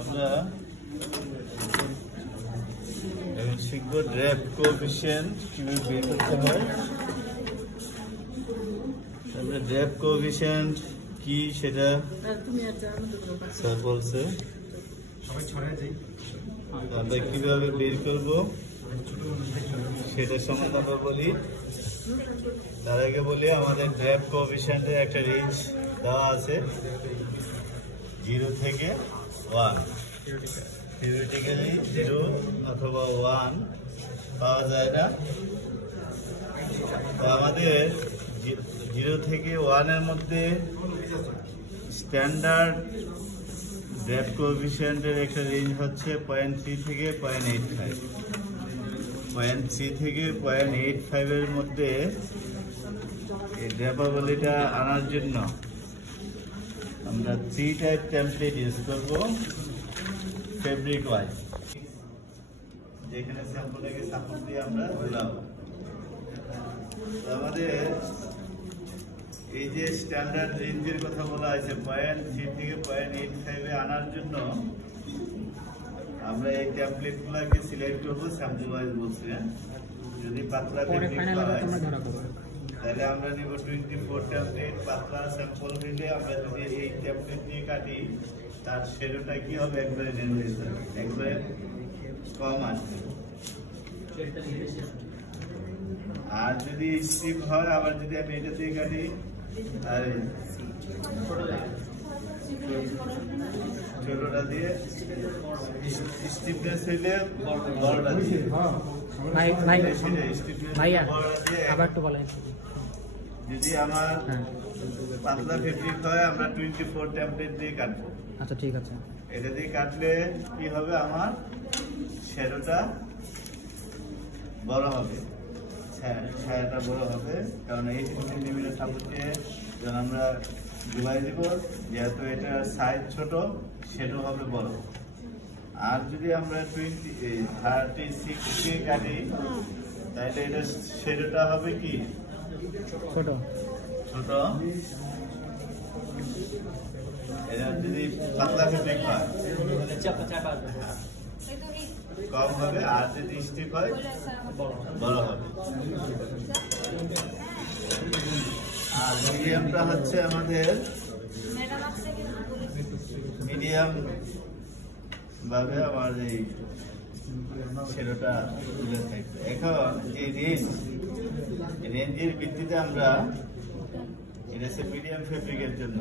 আমরা এখন শিখবো ড্র্যাপ কোএফিসিয়েন্ট কিভাবে বের করতে হয়। আমরা ড্র্যাপ কোএফিসিয়েন্ট কি সেটা স্যার বলছে, আমরা কিভাবে বের করব সেটা সম্বন্ধে আমরা বলি। তার আগে বলি আমাদের ড্র্যাপ কোএফিসিয়েন্টের একটা রেঞ্জ দেওয়া আছে 0 থেকে 1। থিওরিটিক্যালি 0 অথবা 1 পাওয়া যায় না। তো আমাদের 0 থেকে 1 এর মধ্যে স্ট্যান্ডার্ড ড্র্যাপ কোএফিসিয়েন্টের একটা রেঞ্জ হচ্ছে 0.3 থেকে 0.85। 0.3 থেকে 0.85 এর মধ্যে এই ড্র্যাপাবিলিটা আনার জন্য আমরা 3 টাইপ টেমপ্লেট ইউজ করব ফেব্রিক ওয়াইজ। যেখানে স্যাম্পলটাকে সাপোর্ট দিয়ে আমরা ঝুলাবো। আমাদের এই যে স্ট্যান্ডার্ড রেঞ্জের কথা বলা হয়েছে 0.3 থেকে 0.85 এ আনার জন্য আমরা এই টেমপ্লেটগুলোকে সিলেক্ট করবো স্যাম্পল ওয়াইজ বলছি। যদি পাতলা ফেব্রিক হয় তাহলে আমরা নিব 24 টেমপ্লেট। পাতলা স্যাম্পল হইলে আমরা যদি এই টেমপ্লেট দিয়ে কাটি তার শেডোটা কি হবে, একবারে একবারে কম আসবে। আর যদি স্ট্রিপ হয়, আবার যদি আমি এটা দিয়ে কাটি আর ছোটটা দিয়ে স্টিফনেস হইলে বড়টা দিয়ে যদি আমার পাতলা ফেব্রিক হয় আমরা 24 টেমপ্লেট দিয়ে কাটবো। আচ্ছা ঠিক আছে। এটা দিয়ে কাটলে কি হবে, আমার শ্যাডোটা বড় হবে, ছায়াটা বড় হবে। কারণ 80 সেন্টিমিটার সাপোর্টে যখন আমরা ঝুলাই দিব, যেহেতু এটার সাইজ ছোট শ্যাডো হবে বড়। আর যদি আমরা 36 দিয়ে কাটি তাহলে এটার শ্যাডোটা হবে কি ছোট ছোট। এটা যদি পাতলা ফেব্রিক হয় কম হবে, আর যদি স্টিপ হয় বড় হবে। আর মিডিয়ামটা হচ্ছে আমাদের মিডিয়াম ভাবে আমার এই শেডোটা তুলে থাকবে। এখন এই রেঞ্জের ভিত্তিতে আমরা এটা হচ্ছে মিডিয়াম ফেব্রিকের জন্য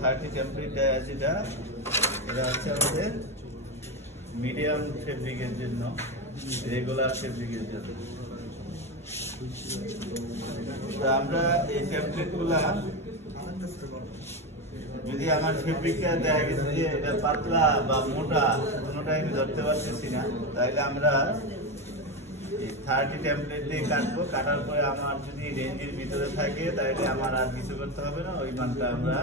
30 টেমপ্লেট যেটা এটা হচ্ছে আমাদের মিডিয়াম ফেব্রিকের জন্য, রেগুলার ফেব্রিকের জন্য। আমরা এই টেমপ্লেট গুলা যদি আমার ফেব্রিকটা দেখা গেছে যে এটা পাতলা বা মোটা কোনোটাই আমি ধরতে পারতেছি না, তাহলে আমরা 30 টেমপ্লেট দিয়ে কাটবো। কাটার পরে আমার যদি রেঞ্জের ভিতরে থাকে তাহলে আমার আর কিছু করতে হবে না, ওই মানটা আমরা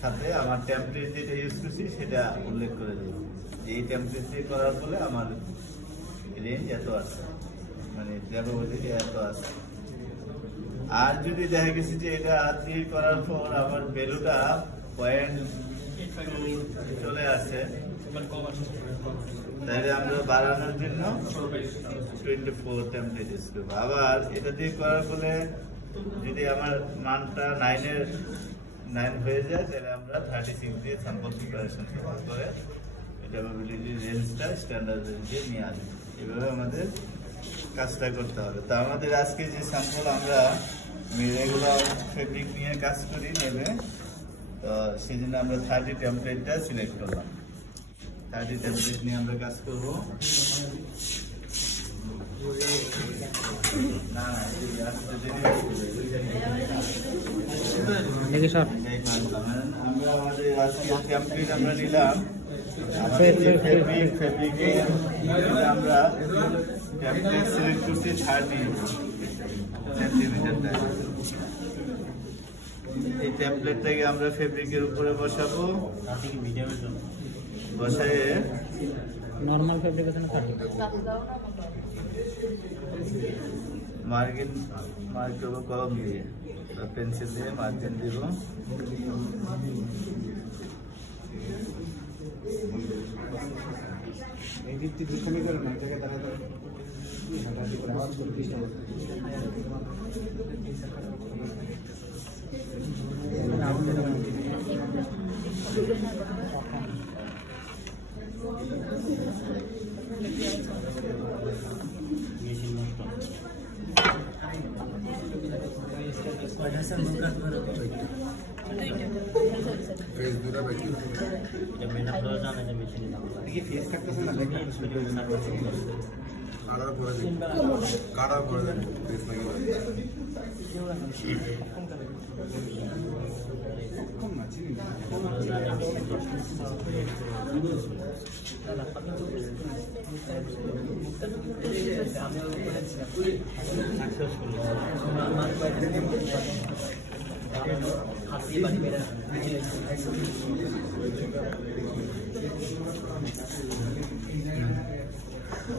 সাথে আমার টেমপ্লেট যেটা ইউজ করছি সেটা উল্লেখ করে দেবো। এই টেমপ্লেট দিয়ে করার ফলে আমার রেঞ্জ এত আছে, মানে এত আছে। আর যদি দেখা গেছে যে এটা হাত দিয়ে করার পর আমার ভ্যালুটা 0.2 চলে আসে, তাহলে আমরা বাড়ানোর জন্য 24 টেমপ্লেট ইউজ করবো। আবার এটা দিয়ে করার ফলে যদি আমার মানটা 9 হয়ে যায় তাহলে আমরা 36 দিয়ে স্যাম্পল প্রিপারেশন করে ড্যাপাবিলিটি রেঞ্জটা স্ট্যান্ডার্ড রেঞ্জে নিয়ে আসবো। এভাবে আমাদের কাজটা করতে হবে। তো আমাদের আজকে যে স্যাম্পল আমরা রেগুলার ফেব্রিক নিয়ে কাজ করি নেবে, তো সেই জন্য আমরা 30 টেমপ্লেটটা সিলেক্ট করলাম। 30 টেমপ্লেট নিয়ে আমরা কাজ করবো। না আমরা আমাদের আজকে টেমপ্লেট আমরা নিলাম। ফেব্রিকে আমরা টেমপ্লেট সিলেক্ট করছি 30 সেন্টিমিটার। এই টেমপ্লেটটাকে আমরা ফেব্রিকের উপরে বসাবো। বসায়ে নরমাল ফেব্রিকেশন মার্ক করবো কলম দিয়ে বা পেন্সিল দিয়ে মার্জিন দিব।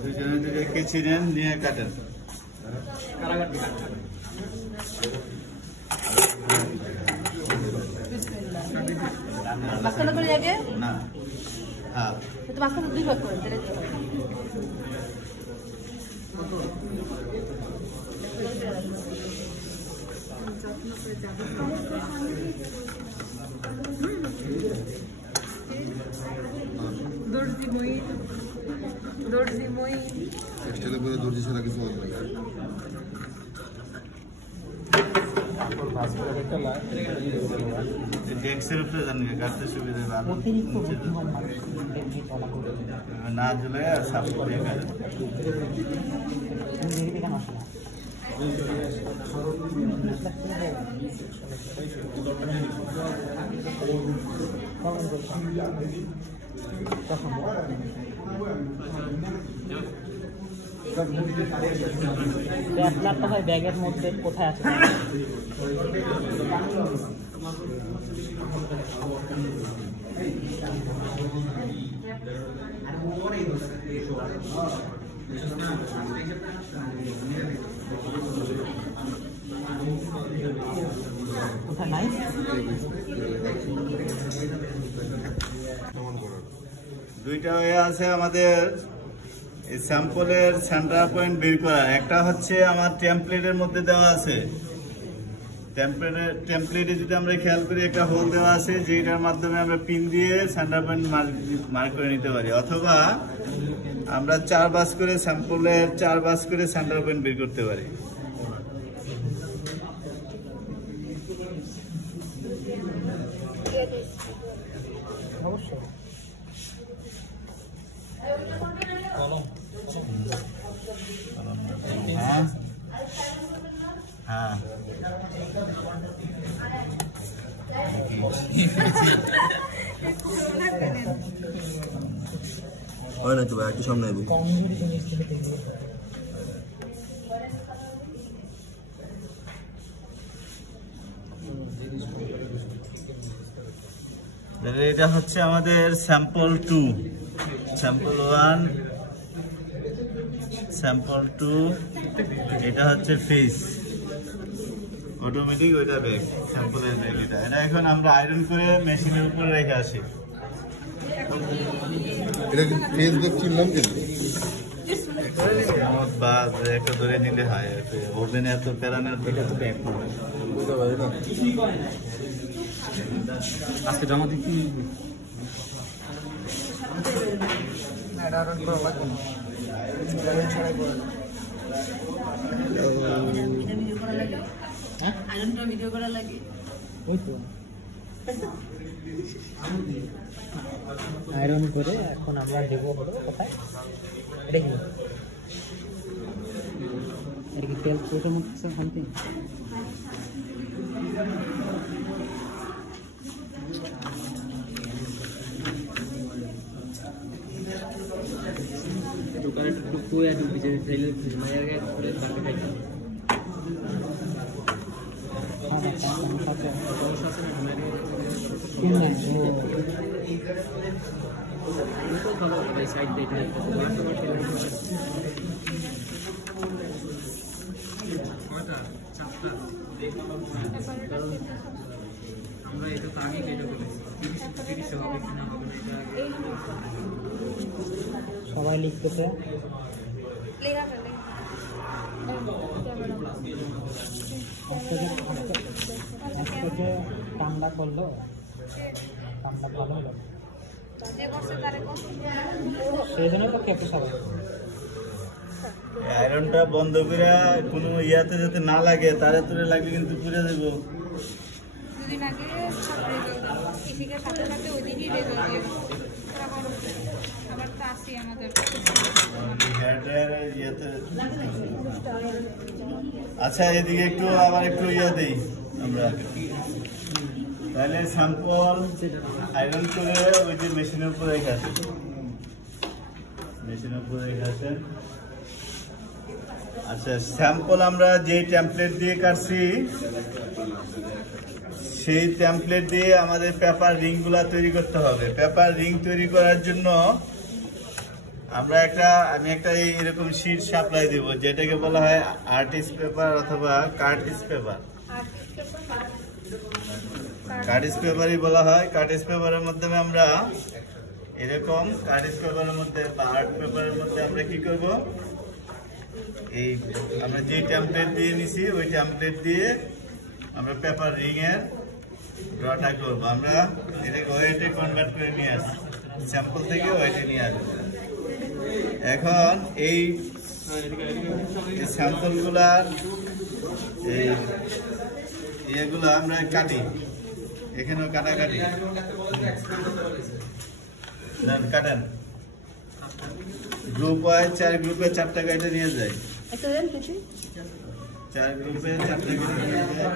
দুজনে দুটো কেচি নেন, নিয়ে কাটেন। মাঝখানে করে আগে না, হ্যাঁ তো মাঝখানে 2 ভাগ করে দিলে দর্জি মই এক্সট্রা করে দর্জি ছাড়া কিছু হবে না। ডেস্কের উপরে জানবে কাটতে সুবিধা হবে, না ঝুলে সাপ দিয়ে কাটেন। ব্যাগের মধ্যে কোথায় আছে? কোথায় নাই? দুইটা ওয়ে আছে আমাদের এই স্যাম্পলের সেন্টার পয়েন্ট বের করার। একটা হচ্ছে আমার টেমপ্লেটের মধ্যে দেওয়া আছে, টেমপ্লেটে যদি আমরা খেয়াল করি একটা হোল দেওয়া আছে, যেটার মাধ্যমে আমরা পিন দিয়ে সেন্টার পয়েন্ট মার্ক করে নিতে পারি, অথবা আমরা 4 বাস করে স্যাম্পলের 4 বাস করে সেন্টার পয়েন্ট বের করতে পারি। হ্যাঁ হ্যাঁ হয় না তো ভাই, একটু সামনে আইবো। এটা হচ্ছে আমাদের স্যাম্পল 2, স্যাম্পল 1, স্যাম্পল 2, এটা হচ্ছে ফেস অটোমেটিক, ওইটা ব্যাগ স্যাম্পলের ব্যাগ। এটা এখন আমরা আয়রন করে মেশিনের উপরে রেখে আসি। এটা কি ফেসবুক চিনলাম কিন্তু বা একটা ধরে নিলে হয়, ওভেনে এত প্যারানের তো ব্যাগ করবে। আজকে জমা দিচ্ছি। ভিডিও করা লাগে আয়রন করে এখন আমরা দেবো হলো কোথায়? এটা কি আর কি তেল কোটার মধ্যে সামথিং দোকানে একটু কুয়া ঢুকেছে ফেলে মায়ের করে বাকি খাইতে আমরা এটা তো আগে কেটে ফেলেছি। সবাই লিখতেছে। আজকে ঠান্ডা করলো, ঠান্ডা ভালো হলো, সেই জন্য তো কেঁপে সবাই। আয়রনটা বন্ধ করে কোনো ইয়াতে যাতে না লাগে, তারে তুলে লাগলে কিন্তু পুড়ে দেবো। আচ্ছা, এদিকে একটু আবার একটু ইয়া দিই আমরা, তাহলে স্যাম্পল আয়রন করে ওই যে মেশিনের উপরে রেখে আসেন, মেশিনের উপরে রেখে আসেন। আচ্ছা, স্যাম্পল আমরা যে টেমপ্লেট দিয়ে কাটছি সেই টেমপ্লেট দিয়ে আমাদের পেপার রিং গুলা তৈরি করতে হবে। পেপার রিং তৈরি করার জন্য আমরা আমি একটা এরকম শীট সাপ্লাই দিব, যেটাকে বলা হয় আর্টিস্ট পেপার অথবা কার্টিস্ট পেপার। কার্টিস্ট পেপারই বলা হয়। কার্টিস্ট পেপারের মাধ্যমে আমরা এরকম কার্টিস্ট পেপারের মধ্যে বা আর্ট পেপারের মধ্যে আমরা কি করব, এই আমরা যে টেমপ্লেট দিয়ে নিছি ওই টেমপ্লেট দিয়ে আমরা পেপার রিং এর ড্রটা করব। আমরা এটাকে ওয়েটে কনভার্ট করে নিয়ে আসি, স্যাম্পল থেকে ওয়েটে নিয়ে আসবো। এখন এই স্যাম্পল গুলার এগুলো আমরা কাটি, এখানেও কাটাকাটি কাটেন। গ্রুপ ওয়াইজ 4 গ্রুপে 4টা কাটে নিয়ে যায়, 4 গ্রুপে 4টা কেটে নিয়ে যায়।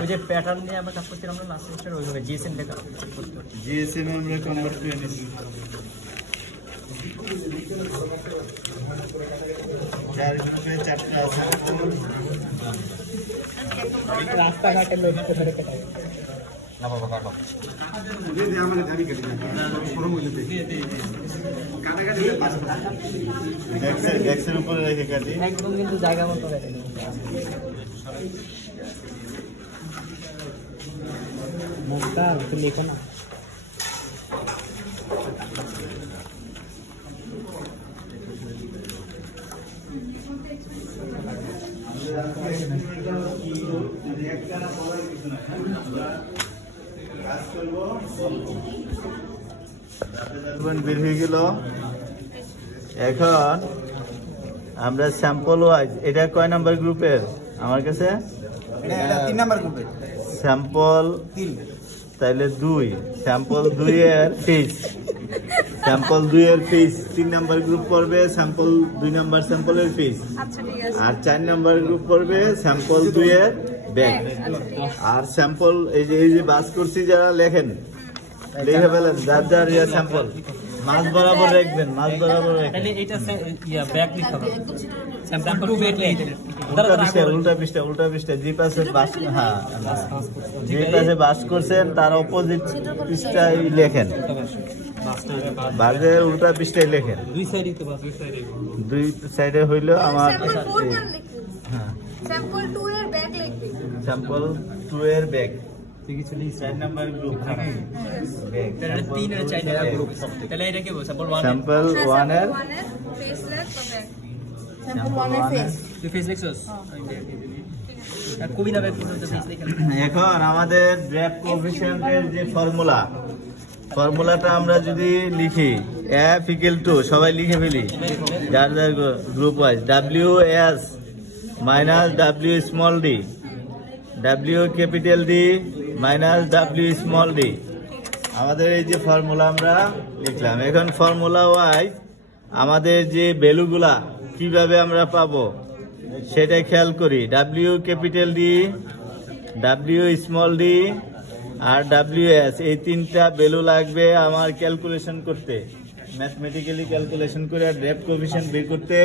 ওই যে প্যাটার্ন নিয়ে আমরা কাজ করছিলাম আমরা লাস্ট সেমিস্টার, ওইভাবে জিএসএম লেখা জিএসএম আমরা কনভার্ট করে নিচ্ছি। 4 গ্রুপে 4টা আছে। রাস্তাঘাটে লোককে ধরে কাটা না বাবা কাটো ডেস্কের উপরে রেখে কাটি একদম, কিন্তু জায়গা মতো কেটে মুখটা একটু লিখো না। বের হয়ে গেল। এখন আমরা স্যাম্পল ওয়াইজ, এটা কয় নাম্বার গ্রুপের আমার কাছে? 3 নাম্বার গ্রুপে স্যাম্পল 3, তাইলে 2 স্যাম্পল 2 এর পিস, স্যাম্পল 2 এর পিস 3 নাম্বার গ্রুপ করবে, স্যাম্পল 2 নাম্বার স্যাম্পলের পিস। আর 4 নাম্বার গ্রুপ করবে স্যাম্পল 2 এর ব্যাগ। আর স্যাম্পল এই যে বাস করছি যারা লেখেন, লিখে ফেলেন যার যার স্যাম্পল মাছ বরাবর রাখবেন, মাছ বরাবর রাখবেন। ব্যাগ লিখতে হবে, স্যাম্পল 2 ব্যাগ লিখতে উল্টা পৃষ্ঠা যে পাশে বাস, হ্যাঁ যে পাশে বাস করছেন তার অপোজিট পৃষ্ঠায় লেখেন, বাসের উল্টা পৃষ্ঠায় লেখেন। 2 সাইডে হইলো আমার, হ্যাঁ স্যাম্পল 2 এর ব্যাগ লিখবে, স্যাম্পল 2 এর ব্যাগ। 4 নাম্বার গ্রুপ নাকি ব্যাগ, 3 আর 4 নাম্বার গ্রুপ। তাহলে এটা কি স্যাম্পল 1 স্যাম্পল 1 এর ফেস লেখ বা ব্যাগ। স্যাম্পল 1 এর ফেস লিখছস আর কবি না ব্যাগ তো ফেস লিখা। এখন আমাদের ড্র্যাপ কোএফিসিয়েন্টের যে ফর্মুলাটা আমরা যদি লিখি F = সবাই লিখে ফেলি যার যার group wise, WS - W small d, W capital D - W small d। আমাদের এই যে ফর্মুলা আমরা লিখলাম। এখন ফর্মুলা ওয়াইজ আমাদের যে ভ্যালুগুলা কিভাবে আমরা পাবো সেটা খেয়াল করি। W capital D, W small d আর WS, এই 3টা ভ্যালু লাগবে আমার ক্যালকুলেশন করতে, ম্যাথমেটিক্যালি ক্যালকুলেশন করে ড্র্যাপ কোএফিসিয়েন্ট বের করতে।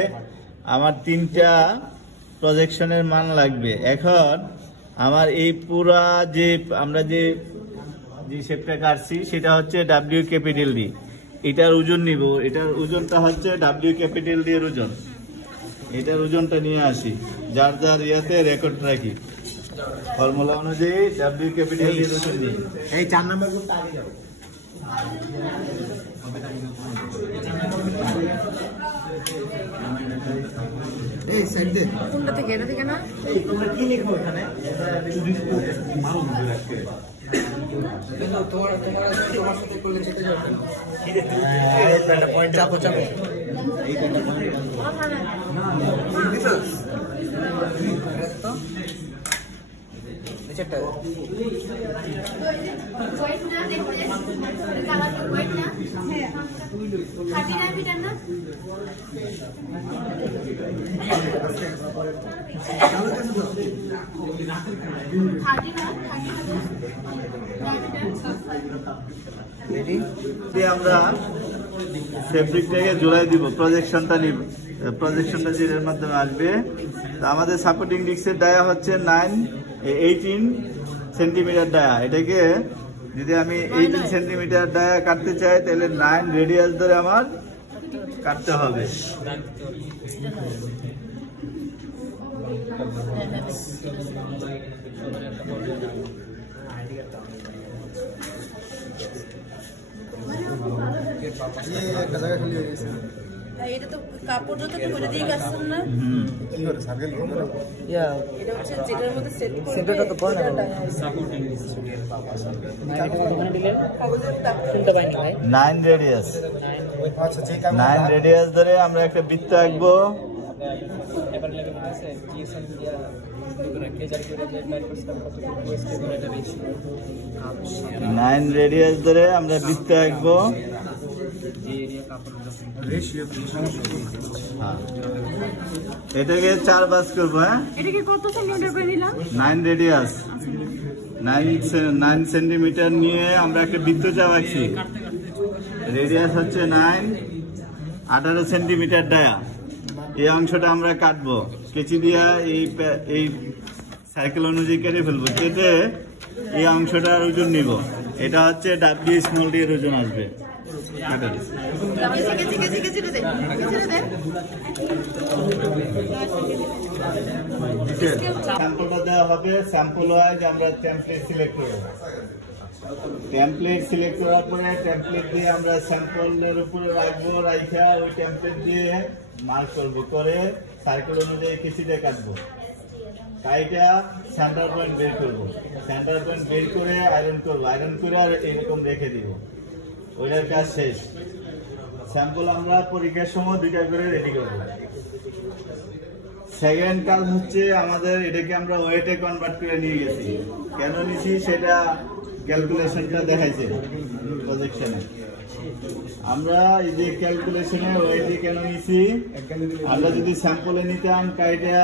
আমার 3টা প্রজেকশনের মান লাগবে। এখন আমার এই পুরা যে আমরা যে শেপটা কাটছি সেটা হচ্ছে ডাব্লিউ ক্যাপিটাল ডি। এটার ওজন নিব, এটার ওজনটা হচ্ছে ডাব্লিউ ক্যাপিটাল ডি এর ওজন। এটার ওজনটা নিয়ে আসি, যার যার ইয়াতে রেকর্ড রাখি। ফর্মুলা অনুযায়ী ডাব্লিউ ক্যাপিটাল ডি এর ওজন নিই। এই 4 নাম্বার গ্রুপটা আগে যাও। এই সাইড দে। কোনটা থেকে এটা থেকে না? এই তোমরা কি লিখবো এখানে? তোমার সাথে করলে যেতে যাবে না। এই একটা পয়েন্ট চাপো চাপো। এই একটা পয়েন্ট। দিছস? তো এটাটা হোয়াইট না দেখতে কালার হোয়াইট না? হ্যাঁ 39 মিটার না? আমরা ফেব্রিকটাকে জোড়াই দিব, প্রজেকশনটা নিব। প্রজেকশনটা যেটার মাধ্যমে আসবে, তা আমাদের সাপোর্টিং ডিস্কের ডায়া হচ্ছে 18 সেন্টিমিটার ডায়া। এটাকে যদি আমি 18 সেন্টিমিটার ডায়া কাটতে চাই তাহলে 9 রেডিয়াস ধরে আমার কাটতে হবে। এটা তো কাপড় যত করে দিয়ে কাটছেন না? এটা হচ্ছে যেটার মধ্যে সেট করবে। সেটাটা তো পড়ে না সাপোর্টিং ওখানে দিলে কাগজের কাপড় শুনতে পাইনি ভাই। 9 রেডিয়াস, আচ্ছা ঠিক 9 রেডিয়াস ধরে আমরা একটা বৃত্ত আঁকবো। এবার লাগে মনে আছে জিএসএম দিয়া করে কেজার করে যে টাইপ করছিলাম কত ওয়েস্ট করে এটা বেশি 9 রেডিয়াস ধরে আমরা বৃত্ত আঁকবো। এই এরিয়া কাপড়ের রেশিও সমস্যা এটাকে 4 ভাঁজ করবো। হ্যাঁ, এটা কি কত সেন্টিমিটার করে নিলাম? 9 রেডিয়াস, 9 সেন্টিমিটার নিয়ে আমরা একটা বৃত্ত চাপ আঁকছি। রেডিয়াস হচ্ছে 9, 18 সেন্টিমিটার ডায়া। এই অংশটা আমরা কাটবো কেচি দিয়া, এই সাইকেল অনুযায়ী কেটে ফেলবো। কেটে এই অংশটার ওজন নিব। এটা হচ্ছে ডাব্লিউ স্মল ডি এর ওজন আসবে। কাটেন। স্যাম্পলটা দেওয়া হবে, স্যাম্পল ওয়াইজ আমরা টেমপ্লেট সিলেক্ট করব। টেমপ্লেট সিলেক্ট করার পরে টেমপ্লেট দিয়ে আমরা স্যাম্পলের উপরে রাখবো, রাইখা ওই টেমপ্লেট দিয়ে মার্ক করবো, করে সার্কেল অনুযায়ী কেচি দিয়ে কাটবো। কাইটা সেন্টার পয়েন্ট বের করবো। সেন্টার পয়েন্ট বের করে আয়রন করবো, আয়রন করে আর এইরকম রেখে দিব। ওইটার কাজ শেষ। স্যাম্পল আমরা পরীক্ষার সময় 2টা করে রেডি করবো। সেকেন্ড কাজ হচ্ছে আমাদের এটাকে আমরা ওয়েটে কনভার্ট করে নিয়ে গেছি। কেন নিছি সেটা ক্যালকুলেশনটা দেখাইছে প্রজেকশনে। আমরা এই যে ক্যালকুলেশনে ওয়েটে কেন নিছি, আমরা যদি স্যাম্পলে নিতাম কাইটা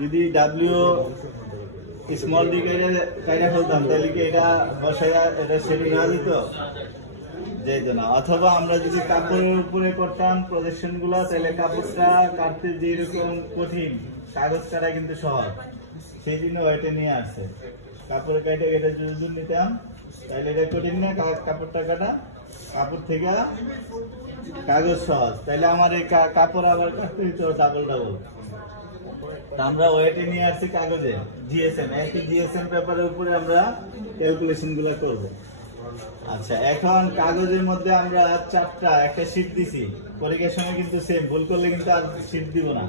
যদি ডাব্লিউ স্মল ডি কাইটা ফেলতাম তাহলে কি এটা বসাইয়া এটা সেটি নেওয়া যেত? যেত না। অথবা আমরা যদি কাপড়ের উপরে করতাম প্রজেকশন গুলা, তাহলে কাপড়টা কাটতে যেরকম কঠিন, কাগজ কাটা কিন্তু সহজ। সেই জন্য ওইটা নিয়ে আসছে। কাপড়ে কাটে এটা যদি নিতাম তাহলে এটা কঠিন না কাপড়টা কাটা, কাপড় থেকে কাগজ সহজ। তাহলে আমার এই কাপড় আবার কাটতে হইতো ডাবল ডাবল। আমরা ওয়েটে নিয়ে আসছি কাগজে, জিএসএম, একই জিএসএম পেপারের উপরে আমরা ক্যালকুলেশন গুলা করবো। আচ্ছা, এখন কাগজের মধ্যে আমরা 4টা একটা শীট দিছি। পরীক্ষার সময় কিন্তু সেম, ভুল করলে কিন্তু আর শীট দিব না।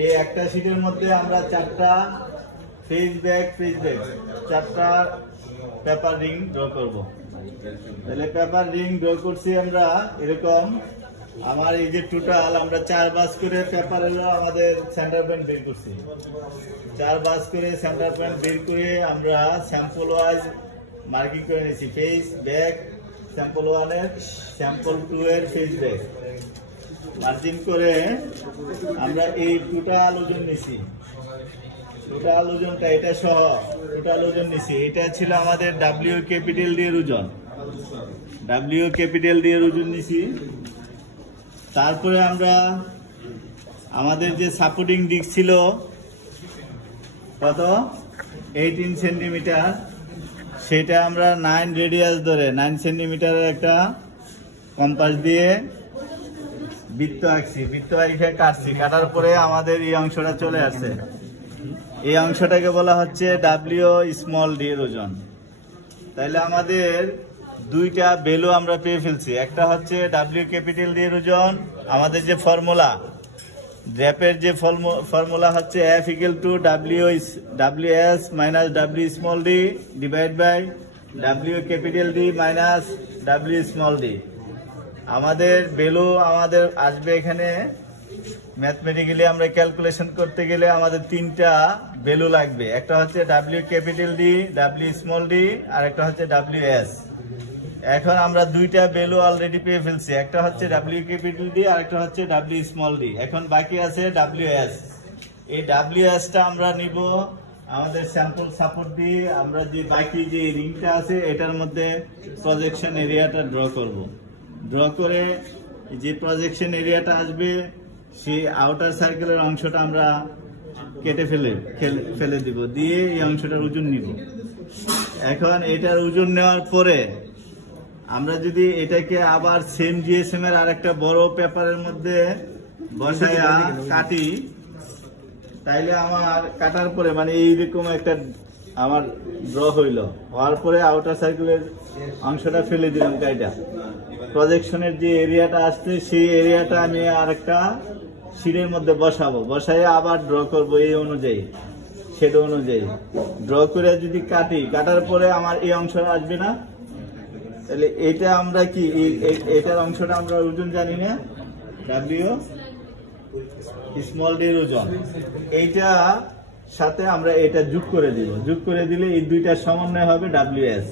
এই একটা শীটের মধ্যে আমরা 4টা ফেস ব্যাক 4টা পেপার রিং ড্র করব। তাহলে পেপার রিং ড্র করছি আমরা এরকম। আমার এই যে টোটাল আমরা 4 ভাঁজ করে পেপারের আমাদের সেন্টার পয়েন্ট বের করছি। 4 ভাঁজ করে সেন্টার পয়েন্ট বের করে আমরা স্যাম্পল ওয়াইজ মার্কিং করে নিয়েছি। ফেস ব্যাক স্যাম্পল 1 এর, স্যাম্পল 2 এর ফেস ব্যাক মার্কিং করে আমরা এই টোটাল ওজন নিছি। টোটাল ওজনটা এটা সহ টোটাল ওজন নিছি। এটা ছিল আমাদের ডাব্লিউ ক্যাপিটাল ডি এর ওজন। ডাব্লিউ ক্যাপিটাল ডি এর ওজন নিছি। তারপরে আমরা আমাদের যে সাপোর্টিং ডিস্ক ছিল কত 18 সেন্টিমিটার, সেটা আমরা 9 রেডিয়াস ধরে 9 সেন্টিমিটারের একটা কম্পাস দিয়ে বৃত্ত আঁকছি, বৃত্ত আঁকে কাটছি, কাটার পরে আমাদের এই অংশটা চলে আসছে। এই অংশটাকে বলা হচ্ছে ডাব্লিউ স্মল ডি এর ওজন। তাইলে আমাদের দুইটা ভ্যালু আমরা পেয়ে ফেলছি, একটা হচ্ছে ডাব্লিউ ক্যাপিটাল ডি এর ওজন, আমাদের যে ফর্মুলা র্যাপের যে ফর্মুলা হচ্ছে F equal to WS minus W small D divide by W capital D minus W small D. আমাদের ভ্যালু আমাদের আসবে এখানে ম্যাথমেটিক্যালি আমরা ক্যালকুলেশন করতে গেলে আমাদের তিনটা ভ্যালু লাগবে, একটা হচ্ছে W capital D, W small D আর একটা হচ্ছে WS। এখন আমরা দুইটা ভ্যালু অলরেডি পেয়ে ফেলছি, একটা হচ্ছে W ক্যাপিটাল ডি আর একটা হচ্ছে W স্মল ডি। এখন বাকি আছে WS। এই WS টা আমরা নিব আমাদের স্যাম্পল সাপোর্ট দিয়ে, আমরা যে বাকি যে রিংটা আছে এটার মধ্যে প্রজেকশন এরিয়াটা ড্র করব। ড্র করে যে প্রজেকশন এরিয়াটা আসবে সেই আউটার সার্কেলের অংশটা আমরা কেটে ফেলে দিব, দিয়ে এই অংশটার ওজন নিব। এখন এটার ওজন নেওয়ার পরে আমরা যদি এটাকে আবার সেম জিএসএম এর আরেকটা বড় পেপারের মধ্যে বসায়া কাটি, তাইলে আমার কাটার পরে মানে এইরকম একটা আমার ড্র হওয়ার পরে আউটার সার্কেলের অংশটা ফেলে দিলাম কাইটা, প্রজেকশনের যে এরিয়াটা আসছে সেই এরিয়াটা আমি আরেকটা শিটের মধ্যে বসাবো, বসাইয়া আবার ড্র করব এই অনুযায়ী, সেটা অনুযায়ী ড্র করে যদি কাটি, কাটার পরে আমার এই অংশটা আসবে না, তাহলে এটা আমরা কি এটার অংশটা আমরা ওজন জানি না, ডাব্লিউ স্মল ডি এর ওজন, এইটা সাথে আমরা এটা যোগ করে দিব, যোগ করে দিলে এই দুইটার সমন্বয় হবে WS।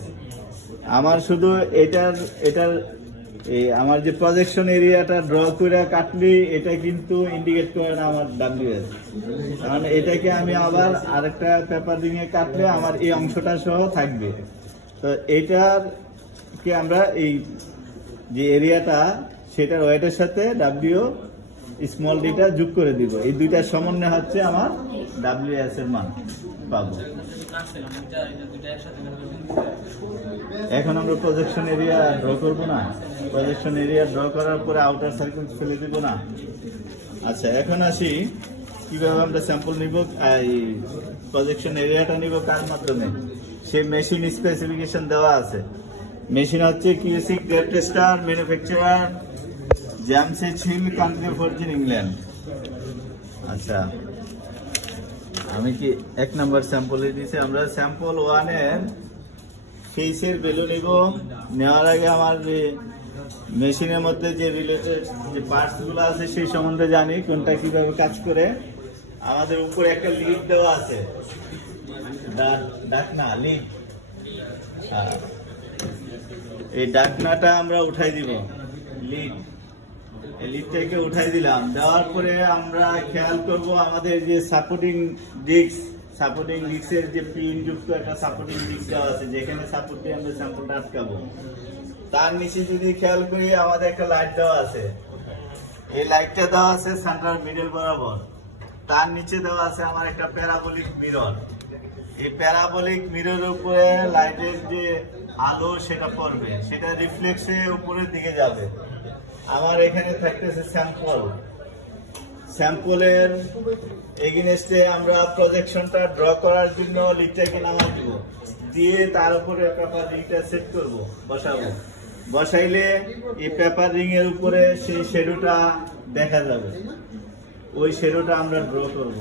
আমার শুধু এটার এই আমার যে প্রজেকশন এরিয়াটা ড্র করে কাটলি এটা কিন্তু ইন্ডিকেট করে না আমার WS, কারণ এটাকে আমি আবার আরেকটা পেপার দিয়ে কাটলে আমার এই অংশটা সহ থাকবে। তো এটার কে আমরা এই যে এরিয়াটা সেটার ওয়েটের সাথে W স্মল ডিটা যোগ করে দিব, এই দুইটার সমন্বয় হচ্ছে আমার WS এর মান পাবো। এখন আমরা প্রজেকশন এরিয়া ড্র করব না, প্রজেকশন এরিয়া ড্র করার পরে আউটার সার্কেল ফেলে দিব না। আচ্ছা, এখন আসি কিভাবে আমরা স্যাম্পল নিব, এই প্রজেকশন এরিয়াটা নিব কার মাধ্যমে, সেই মেশিন স্পেসিফিকেশন দেওয়া আছে। মেশিন হচ্ছে QC grade tester, manufacturer James Heal, country of origin England. আচ্ছা, আমি কি 1 নাম্বার স্যাম্পলে দিয়েছি, আমরা স্যাম্পল 1 এর ফেসের ভ্যালু নিব। নেওয়ার আগে আমার যে মেশিনের মধ্যে যে রিলেটেড যে পার্টস গুলো আছে সেই সম্বন্ধে জানি, কোনটা কিভাবে কাজ করে। আমাদের উপরে একটা লিড দেওয়া আছে, ডাকনা লিড, এই ডাকনাটা আমরা উঠাই দিব, লিডটাকে উঠাই দিলাম। দেওয়ার পরে আমরা খেয়াল করব আমাদের যে সাপোর্টিং ডিস্কের যে পিন যুক্ত একটা সাপোর্টিং ডিস্ক দেওয়া আছে, যেখানে সাপোর্ট দিয়ে আমরা স্যাম্পলটা আটকাবো, তার নিচে যদি খেয়াল করি আমাদের একটা লাইট দেওয়া আছে, এই লাইটটা দেওয়া আছে সেন্টার মিডল বরাবর। তার নিচে দেওয়া আছে আমার একটা প্যারাবোলিক মিরর, এই প্যারাবোলিক মিররের উপরে লাইটের যে আলো সেটা পড়বে, সেটা রিফ্লেক্সে উপরের দিকে যাবে। আমার এখানে থাকতেছে স্যাম্পলের এগেইনস্টে আমরা প্রজেকশনটা ড্র করার জন্য লিডটাকে নামাই দিব, দিয়ে তার উপরে পেপার রিংটা সেট করব, বসাবো। বসাইলে এই পেপার রিং এর উপরে সেই শ্যাডোটা দেখা যাবে, ওই শ্যাডোটা আমরা ড্র করব,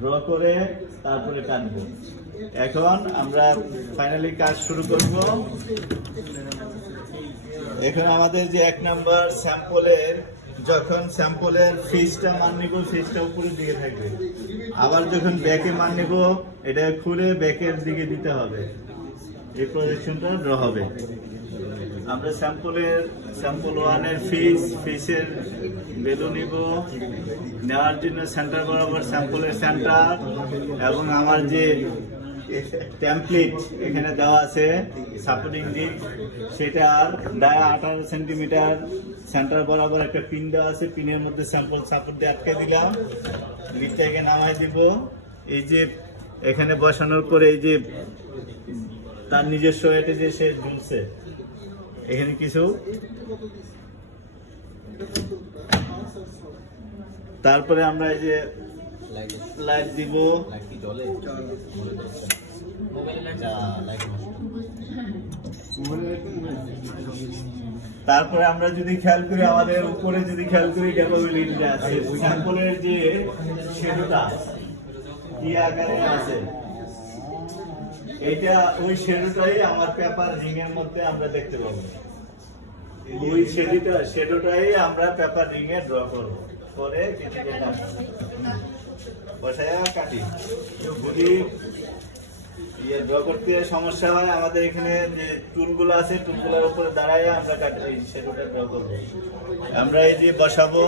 ড্র করে তারপরে কাটবো। এখন আমরা ফাইনালি কাজ শুরু করব। এখানে আমাদের যে 1 নাম্বার স্যাম্পলের, যখন স্যাম্পলের ফেসটা মান নিব, ফেসটা উপরের দিকে থাকবে, আবার যখন ব্যাকে মান নিব এটা খুলে ব্যাকের দিকে দিতে হবে, এই প্রজেকশনটা ড্র হবে। আমরা স্যাম্পল 1 এর ফেসের ভ্যালু নিব, নেওয়ার জন্য সেন্টার বরাবর স্যাম্পলের সেন্টার এবং আমার যে টেমপ্লেট এখানে দেওয়া আছে সাপোর্টিং দিক, সেটা আর ডায়া 18 সেন্টিমিটার সেন্টার বরাবর একটা পিন দেওয়া আছে, পিনের মধ্যে স্যাম্পল সাপোর্ট দিয়ে আটকে দিলাম, লিডটাকে নামাই দিব। এই যে এখানে বসানোর পরে এই যে তার নিজস্ব এটা যে সে ঝুলছে, এখানে কিছু তারপরে আমরা এই যে লাইট দিব, তারপরে আমরা যদি খেয়াল করি আমাদের উপরে যদি খেয়াল করি ক্যাপাবিলিটি আছে, স্যাম্পলের যে শ্যাডোটা কি আকারে আছে, এটা ওই শ্যাডোটাই আমার পেপার রিং এর মধ্যে আমরা দেখতে পাবো। ওই শ্যাডোটাই আমরা পেপার রিং এ ড্র করব, করে বসায় কাটি। যদি ড্র করতে সমস্যা হয় আমাদের এখানে যে টুলগুলো আছে, টুলগুলোর উপরে দাঁড়ায় আমরা কাটি শ্যাডোটা ড্র করবো। আমরা এই যে বসাবো,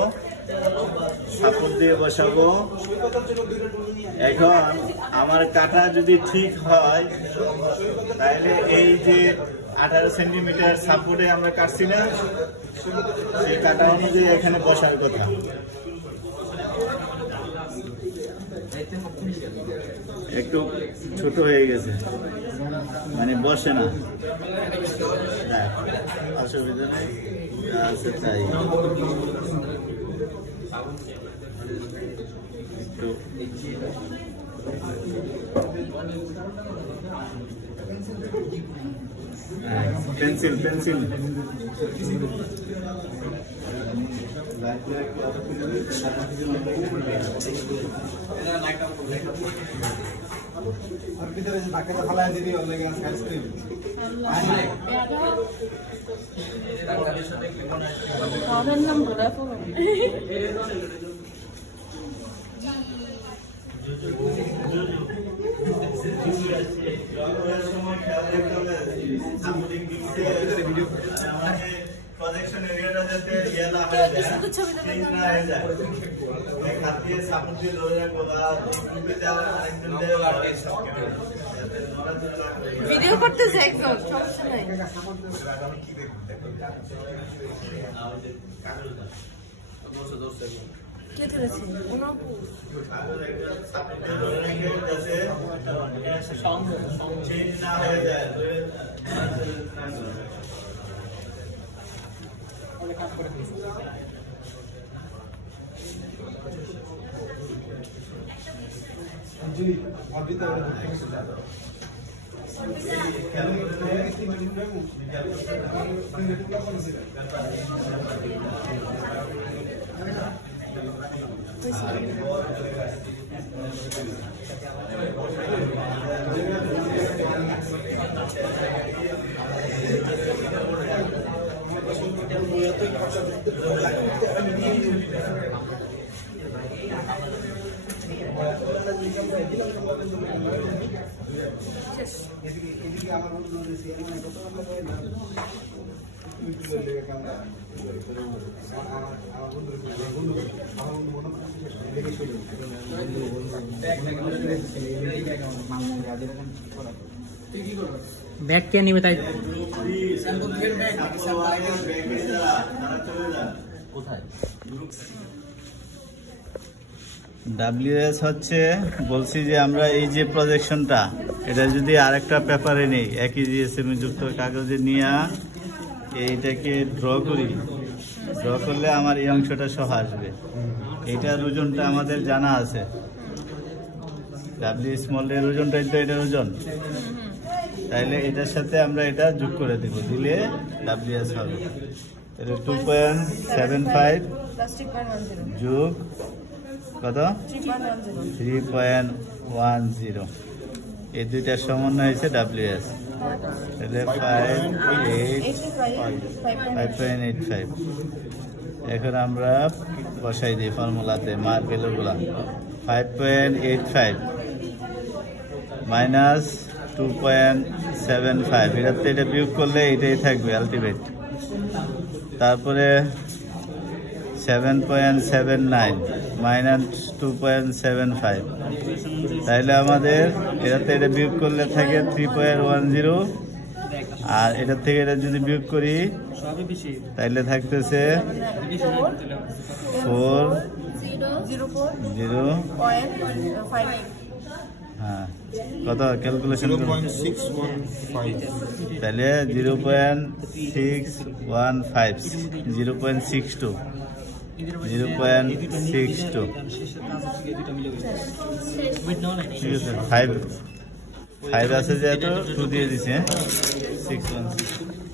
সাপোর্ট দিয়ে বসাবো। এখন আমার কাটা যদি ঠিক হয় তাহলে এই যে 18 সেন্টিমিটার সাপোর্টে আমরা কাটছি না, সেই কাটা অনুযায়ী এখানে বসার কথা। একটু ছোট হয়ে গেছে, মানে বসে না, অসুবিধা নেই, আছে তাই। পেন্সিল পেন্সিল প্রজেকশন এরিয়াটা যাতে ইয়েলা হয়ে যায়, ঠিক না হয়ে যায়, ওই হাত দিয়ে সাপোর্ট দিয়ে ধরে রাখবো। আর আরেকজন ভিডিও করতেছে একজন, সমস্যা নাই। কে ধরেছে? চেঞ্জ না হয়ে যায়। ব্যাগ কে নিবে তাই কোথায়? WS হচ্ছে বলছি যে আমরা এই যে প্রজেকশনটা, এটা যদি আরেকটা পেপারে নেই, একই GSM যুক্ত কাগজে নিয়ে এইটাকে ড্র করি, ড্র করলে আমার এই অংশটা সহ আসবে। এইটার ওজনটা আমাদের জানা আছে, W স্মল এর ওজনটাই তো এটার ওজন, তাইলে এটার সাথে আমরা এটা যোগ করে দিব, দিলে WS হবে। তাহলে 2.75 যোগ কত 3.10, এই দুইটার সমন্বয় হয়েছে WS। তাহলে 5.85। এখন আমরা বসাই দিই ফর্মুলাতে মার ভ্যালুগুলা। 5.85 মাইনাস 2.75, এটাতে এটা বিয়োগ করলে এটাই থাকবে আলটিমেট। তারপরে 7.79 -2.75, তাইলে আমাদের এটাতে এটা বিয়োগ করলে থাকে 3.10, আর এটার থেকে এটা যদি বিয়োগ করি তাইলে থাকতেছে 4.0. হ্যাঁ, কত ক্যালকুলেশন? 0.615. তাহলে 0.615, 0.62, 0.62, ঠিক আছে। 5 আছে যেহেতু 2 দিয়ে দিছে, 616।